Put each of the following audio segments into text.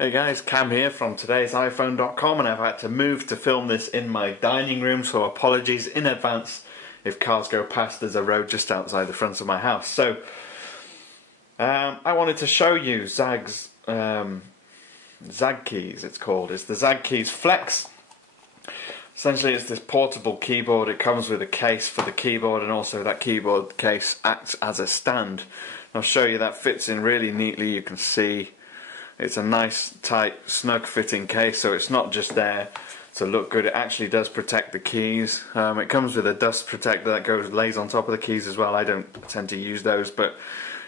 Hey guys, Cam here from TodaysiPhone.com, and I've had to move to film this in my dining room, so apologies in advance if cars go past. There's a road just outside the front of my house. So I wanted to show you ZAGG's ZAGG Keys, it's called. It's the ZAGG Keys Flex. Essentially it's this portable keyboard. It comes with a case for the keyboard, and also that keyboard case acts as a stand. I'll show you that fits in really neatly. You can see it's a nice, tight, snug fitting case, so it's not just there to look good. It actually does protect the keys. It comes with a dust protector that lays on top of the keys as well. I don't tend to use those, but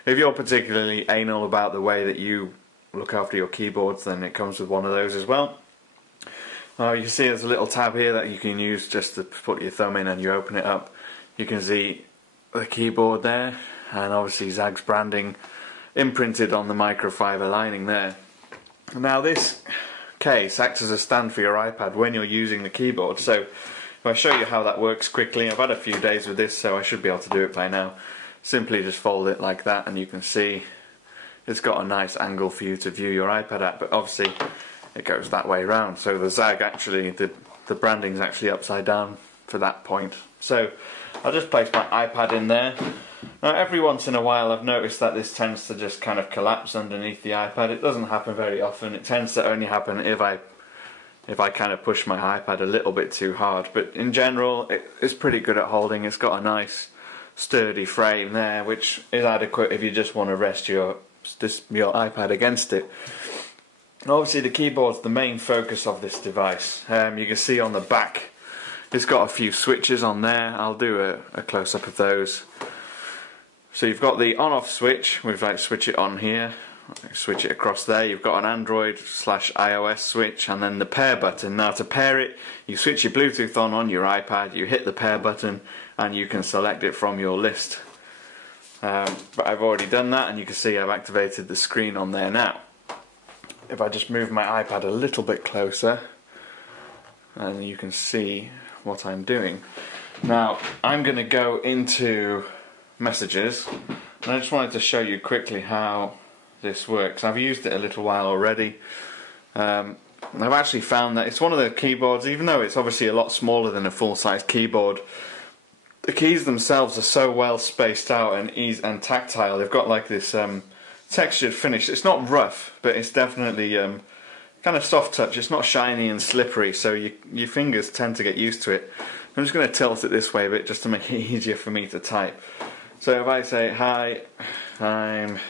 if you're particularly anal about the way that you look after your keyboards, then it comes with one of those as well. You can see there's a little tab here that you can use just to put your thumb in, and you open it up. You can see the keyboard there, and obviously ZAGG's branding imprinted on the microfiber lining there. Now this case acts as a stand for your iPad when you're using the keyboard, so if I show you how that works quickly, I've had a few days with this, so I should be able to do it by now. Simply just fold it like that, and you can see it's got a nice angle for you to view your iPad at, but obviously it goes that way around, so the ZAGG actually, the branding's actually upside down for that point. So I'll just place my iPad in there. Now every once in a while I've noticed that this tends to just kind of collapse underneath the iPad. It doesn't happen very often. It tends to only happen if I kind of push my iPad a little bit too hard, but in general it's pretty good at holding. It's got a nice sturdy frame there, which is adequate if you just want to rest your iPad against it. And obviously the keyboard's the main focus of this device. You can see on the back it's got a few switches on there. I'll do a close-up of those. So you've got the on-off switch. We've like switch it on here, switch it across there. You've got an Android/iOS switch, and then the pair button. Now to pair it, you switch your Bluetooth on your iPad, you hit the pair button, and you can select it from your list. But I've already done that, and you can see I've activated the screen on there now. If I just move my iPad a little bit closer, and you can see what I'm doing. Now I'm going to go into Messages, and I just wanted to show you quickly how this works. I've used it a little while already. I've actually found that it's one of the keyboards, even though it's obviously a lot smaller than a full-size keyboard, the keys themselves are so well spaced out and tactile. They've got like this textured finish. It's not rough, but it's definitely kind of soft touch. It's not shiny and slippery, so your fingers tend to get used to it. I'm just going to tilt it this way a bit just to make it easier for me to type. So if I say, hi, I'm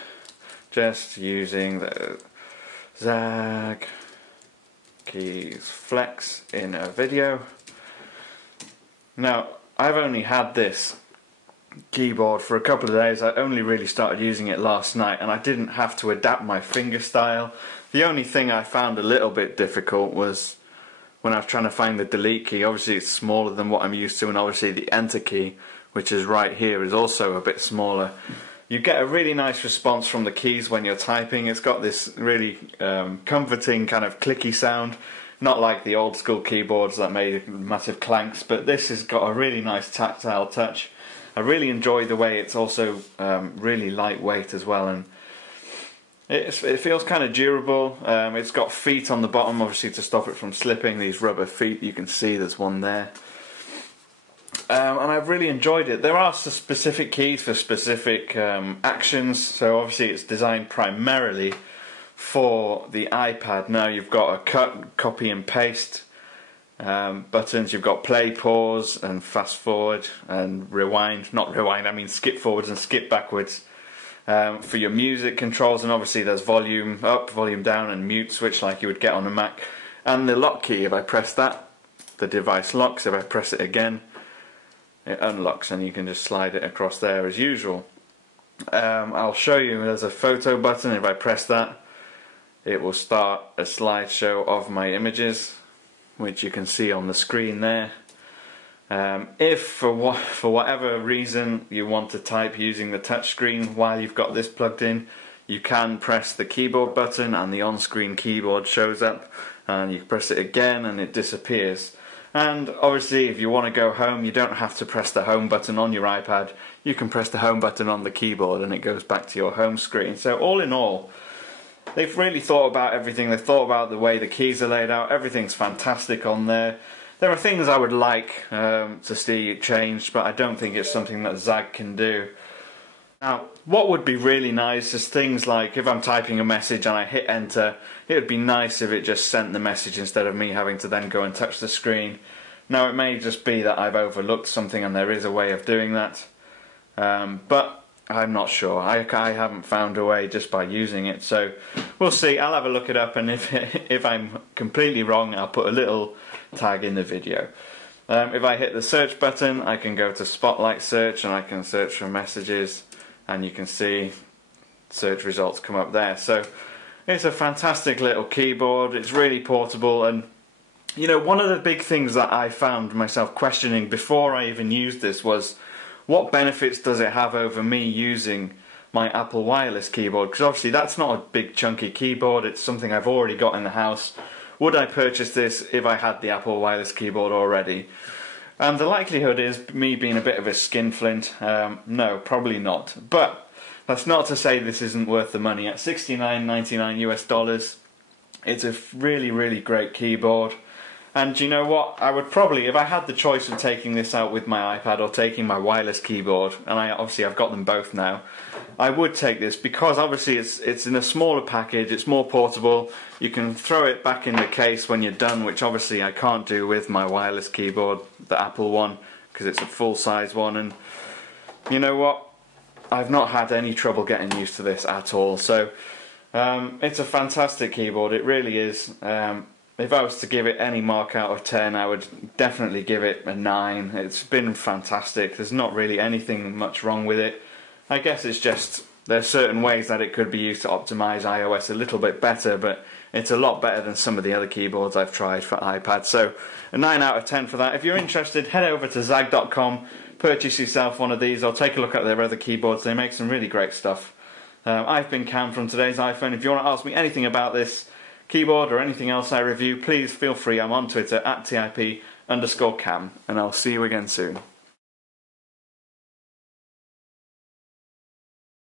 just using the ZAGG Keys Flex in a video. Now, I've only had this keyboard for a couple of days. I only really started using it last night, and I didn't have to adapt my finger style. The only thing I found a little bit difficult was when I was trying to find the delete key. Obviously it's smaller than what I'm used to, and obviously the enter key, which is right here, is also a bit smaller. You get a really nice response from the keys when you're typing. It's got this really comforting kind of clicky sound, not like the old school keyboards that made massive clanks, but this has got a really nice tactile touch. I really enjoy the way it's also really lightweight as well, and it feels kind of durable. It's got feet on the bottom, obviously, to stop it from slipping. These rubber feet, you can see there's one there. And I've really enjoyed it. There are specific keys for specific actions, so obviously it's designed primarily for the iPad. Now you've got a cut, copy and paste buttons. You've got play, pause and fast forward and rewind. Not rewind, I mean skip forwards and skip backwards. For your music controls, and obviously there's volume up, volume down and mute switch like you would get on a Mac. And the lock key, if I press that, the device locks. If I press it again, it unlocks, and you can just slide it across there as usual. I'll show you, there's a photo button. If I press that, it will start a slideshow of my images, which you can see on the screen there. If for whatever reason you want to type using the touchscreen while you've got this plugged in, you can press the keyboard button and the on-screen keyboard shows up, and you press it again and it disappears. And obviously if you want to go home, you don't have to press the home button on your iPad. You can press the home button on the keyboard and it goes back to your home screen. So all in all, they've really thought about everything. They've thought about the way the keys are laid out. Everything's fantastic on there. There are things I would like to see changed, but I don't think it's something that ZAGG can do. Now, what would be really nice is things like if I'm typing a message and I hit enter, it would be nice if it just sent the message instead of me having to then go and touch the screen. Now, it may just be that I've overlooked something and there is a way of doing that, but I'm not sure. I haven't found a way just by using it, so we'll see. I'll have a look it up, and if I'm completely wrong, I'll put a little tag in the video. If I hit the search button, I can go to Spotlight Search and I can search for messages, and you can see search results come up there. So it's a fantastic little keyboard. It's really portable, and you know, one of the big things that I found myself questioning before I even used this was, what benefits does it have over me using my Apple wireless keyboard? Because obviously that's not a big chunky keyboard, it's something I've already got in the house. Would I purchase this if I had the Apple wireless keyboard already? And the likelihood is, me being a bit of a skinflint, no, probably not. But that's not to say this isn't worth the money. At $69.99 US, it's a really, really great keyboard. And you know what, I would probably, if I had the choice of taking this out with my iPad or taking my wireless keyboard, and obviously I've got them both now, I would take this because obviously it's in a smaller package, it's more portable, you can throw it back in the case when you're done, which obviously I can't do with my wireless keyboard, the Apple one, because it's a full size one. And you know what, I've not had any trouble getting used to this at all, so it's a fantastic keyboard, it really is. If I was to give it any mark out of 10, I would definitely give it a 9. It's been fantastic. There's not really anything much wrong with it. I guess it's just there's certain ways that it could be used to optimize iOS a little bit better, but it's a lot better than some of the other keyboards I've tried for iPad. So a 9 out of 10 for that. If you're interested, head over to zagg.com, purchase yourself one of these, or take a look at their other keyboards. They make some really great stuff. I've been Cam from Today's iPhone. If you want to ask me anything about this keyboard or anything else I review, please feel free. I'm on Twitter at @TIP_Cam, and I'll see you again soon.